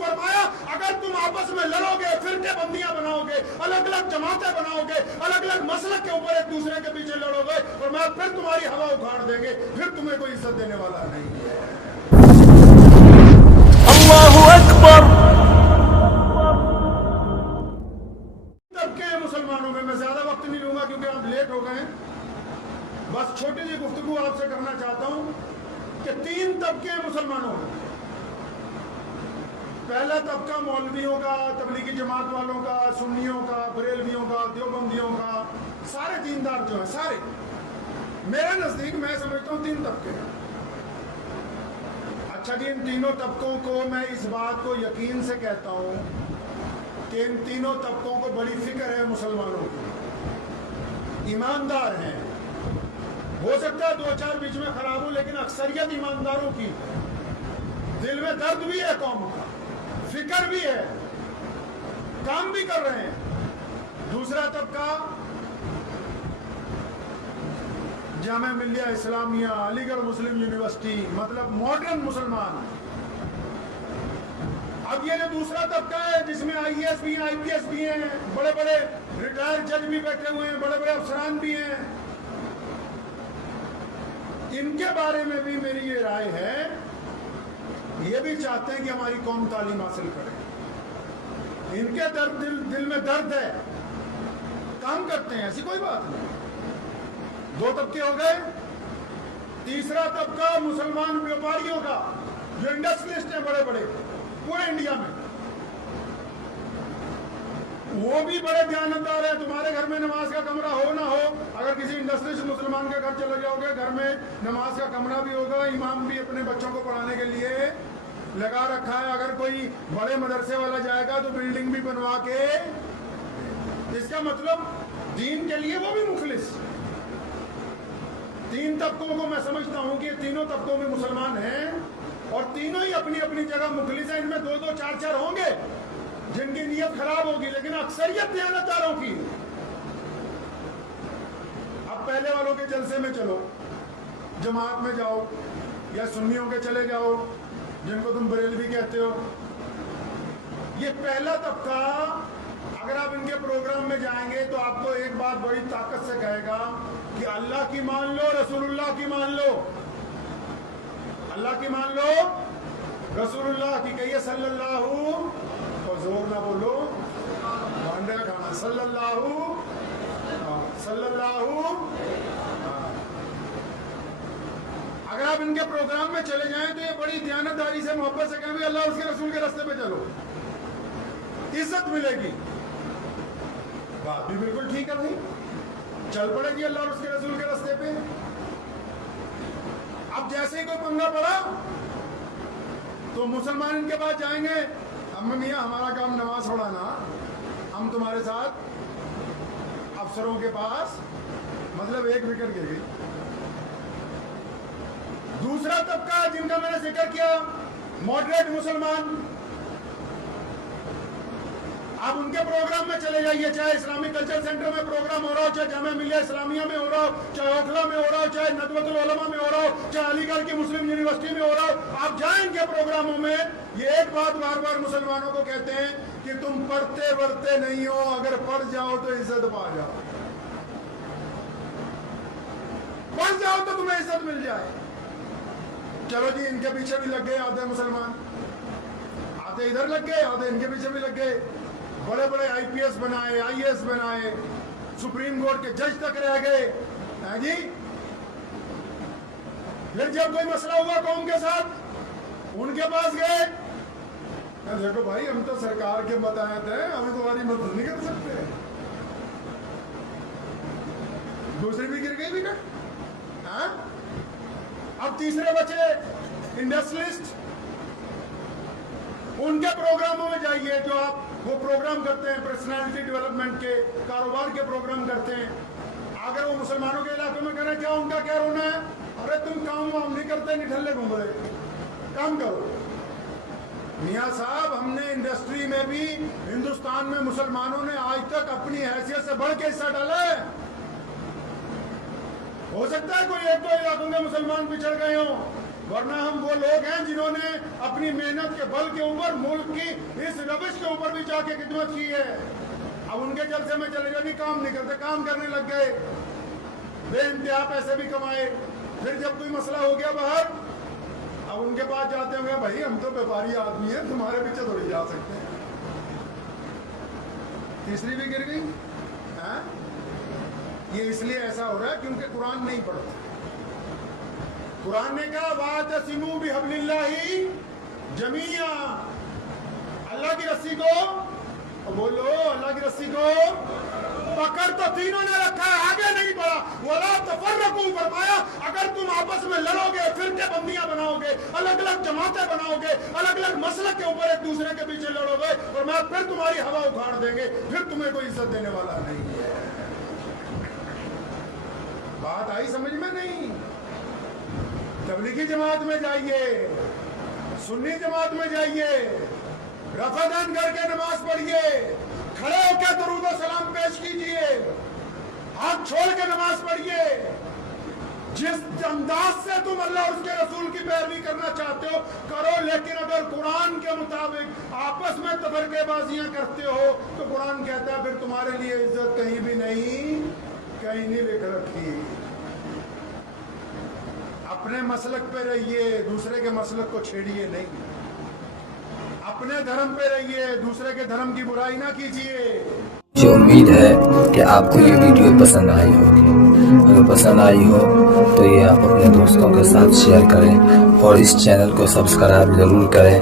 फरमाया अगर तुम आपस में लड़ोगे, फिरके बंदियां बनाओगे, अलग अलग जमातें बनाओगे, अलग अलग मसलक के ऊपर एक दूसरे के पीछे लड़ोगे, और मैं फिर तुम्हारी हवा उखाड़ देंगे, फिर तुम्हें कोई इज्जत देने वाला नहीं है। अल्लाहु अकबर। तबके मुसलमानों में, मैं ज्यादा वक्त नहीं लूंगा क्योंकि आप लेट हो गए, बस छोटी सी गुफ्तगू आपसे करना चाहता हूं कि 3 तबके हैं मुसलमानों में। पहला तबका मौलवियों का, तबलीगी जमात वालों का, सुन्नियों का, बरेलवियों का, देवबंदियों का, सारे दीनदार जो हैं सारे, मेरे नजदीक मैं समझता हूं 3 तबके हैं। अच्छा जी, इन तीनों तबकों को मैं इस बात को यकीन से कहता हूं कि इन तीनों तबकों को बड़ी फिक्र है मुसलमानों की, ईमानदार हैं। हो सकता है 2-4 बीच में खराब हो, लेकिन अक्सरियत ईमानदारों की, दिल में दर्द भी है, कौम का फिक्र भी है, काम भी कर रहे हैं। दूसरा तबका जामिया मिल्लिया इस्लामिया, अलीगढ़ मुस्लिम यूनिवर्सिटी, मतलब मॉडर्न मुसलमान। अब ये जो दूसरा तबका है जिसमें IAS भी हैं, IPS भी हैं, बड़े बड़े रिटायर्ड जज भी बैठे हुए हैं, बड़े बड़े अफसरान भी हैं, इनके बारे में भी मेरी ये राय है, ये भी चाहते हैं कि हमारी कौम तालीम हासिल करे। इनके दिल में दर्द है, काम करते हैं, ऐसी कोई बात नहीं। 2 तबके हो गए। तीसरा तबका मुसलमान व्यापारियों का, जो इंडस्ट्रियलिस्ट हैं बड़े बड़े पूरे इंडिया में, वो भी बड़े ध्यानदार है। तुम्हारे घर में नमाज का कमरा हो ना हो, अगर किसी इंडस्ट्रियलिस्ट मुसलमान के घर चले जाओगे, घर में नमाज का कमरा भी होगा, इमाम भी अपने बच्चों को पढ़ाने के लिए लगा रखा है। अगर कोई बड़े मदरसे वाला जाएगा तो बिल्डिंग भी बनवा के, इसका मतलब दीन के लिए वो भी मुखलिस। 3 तबकों को मैं समझता हूं कि तीनों तबकों में मुसलमान हैं और तीनों ही अपनी अपनी जगह मुखलिस हैं। इनमें 2-2, 4-4 होंगे जिनकी नीयत खराब होगी, लेकिन अक्सरियत दयानतदारों की। अब पहले वालों के जलसे में चलो, जमात में जाओ, या सुन्नियों के चले जाओ जिनको तुम बरेलवी कहते हो। ये पहला तबका, अगर आप इनके प्रोग्राम में जाएंगे तो आपको एक बात बड़ी ताकत से कहेगा कि अल्लाह की मान लो, रसूलुल्लाह की मान लो, अल्लाह की मान लो, रसूलुल्लाह की कहिए सल्लल्लाहु, और जोर ना बोलो, भांडा खाना, सल्लल्लाहु सल्लल्लाहु। अगर आप इनके प्रोग्राम में चले जाएं तो ये बड़ी दयानतदारी से, मोहब्बत से कहेंगे अल्लाह उसके रसूल के रास्ते पे चलो, इज्जत मिलेगी। बात भी बिल्कुल ठीक है भाई, चल पड़ेगी अल्लाह और उसके रसूल के रास्ते पे। अब जैसे ही कोई पंगा पड़ा तो मुसलमान इनके पास जाएंगे, अम्मा मियाँ हमारा काम नमाज पढ़ाना, हम तुम्हारे साथ अफसरों के पास, मतलब एक विकेट गिर गई। दूसरा तबका जिनका मैंने जिक्र किया, मॉडरेट मुसलमान, आप उनके प्रोग्राम में चले जाइए, चाहे इस्लामिक कल्चर सेंटर में प्रोग्राम हो रहा हो, चाहे जामिया मिल्लिया इस्लामिया में हो रहा हो, चाहे ओखला में हो रहा हो, चाहे नदवतुल उलमा में हो रहा हो, चाहे अलीगढ़ की मुस्लिम यूनिवर्सिटी में हो रहा हो, आप जाएं इनके प्रोग्रामों में। ये एक बात बार बार मुसलमानों को कहते हैं कि तुम पढ़ते वढ़ते नहीं हो, अगर पढ़ जाओ तो इज्जत पा जाओ, पढ़ जाओ तो तुम्हें इज्जत मिल जाए। चलो जी, इनके पीछे भी लग गए आधे मुसलमान, आधे इधर लग गए, आधे इनके पीछे भी लग गए, बड़े बड़े IPS बनाए, IAS बनाए, सुप्रीम कोर्ट के जज तक रह गए हैं जी। फिर जब कोई मसला हुआ कौम के साथ, उनके पास गए, देखो भाई हम तो सरकार के मतहत हैं, हमें तुम्हारी मदद नहीं कर सकते। दूसरी भी गिर गई विकेट। अब तीसरे बचे इंडस्ट्रियलिस्ट, उनके प्रोग्रामों में जाइए, जो आप वो प्रोग्राम करते हैं पर्सनालिटी डेवलपमेंट के, कारोबार के प्रोग्राम करते हैं। अगर वो मुसलमानों के इलाके में करें, क्या उनका क्या रोना है, अरे तुम काम वाम नहीं करते, निठल्ले घूम रहे, काम करो। मियाँ साहब, हमने इंडस्ट्री में भी हिंदुस्तान में मुसलमानों ने आज तक अपनी हैसियत से बढ़ के हिस्सा डाला है। हो सकता है कोई 1-2 इलाकों के मुसलमान पिछड़ गए हों, वरना हम वो लोग हैं जिन्होंने अपनी मेहनत के बल के ऊपर मुल्क की इस रविश के ऊपर भी जाके खिदमत की है। अब उनके जलसे में चले गए, भी काम नहीं करते, काम करने लग गए, बेइंतहा पैसे भी कमाए। फिर जब कोई मसला हो गया बाहर, अब उनके पास जाते होंगे, भाई हम तो व्यापारी आदमी हैं, तुम्हारे पीछे थोड़ी जा सकते हैं। तीसरी भी गिर गई। हाँ? ये इसलिए ऐसा हो रहा है क्योंकि कुरान नहीं पढ़ते। कुरान ने कहा वातसिमू बिहब्लिल्लाहि जमीआ, अल्लाह की रस्सी को बोलो, अल्लाह की रस्सी को पकड़ तो तीनों ने रखा है, आगे नहीं बढ़ा। वला तफर्रकू फरमाया, अगर तुम आपस में लड़ोगे, फिरके बंदियां बनाओगे, अलग अलग जमातें बनाओगे, अलग अलग मसलक के ऊपर एक दूसरे के पीछे लड़ोगे, और मैं फिर तुम्हारी हवा उखाड़ देंगे, फिर तुम्हें कोई इज्जत देने वाला नहीं है। बात आई समझ में? नहीं। तबलीगी जमात में जाइए, सुन्नी जमात में जाइए, रफादान करके नमाज पढ़िए, खड़े होकर दरूद और सलाम पेश कीजिए, हाथ छोड़ के नमाज पढ़िए। जिस अंदाज से तुम अल्लाह और उसके रसूल की पैरवी करना चाहते हो करो, लेकिन अगर कुरान के मुताबिक आपस में तफरकेबाजियां करते हो तो कुरान कहता है फिर तुम्हारे लिए इज्जत कहीं भी नहीं, कहीं नहीं लिख रखी। अपने मसलक पे रहिए, दूसरे के मसलक को छेड़िए नहीं। अपने धर्म पे रहिए, दूसरे के धर्म की बुराई ना कीजिए। मुझे उम्मीद है कि आपको ये वीडियो पसंद आई होगी। अगर पसंद आई हो तो ये आप अपने दोस्तों के साथ शेयर करें और इस चैनल को सब्सक्राइब जरूर करें।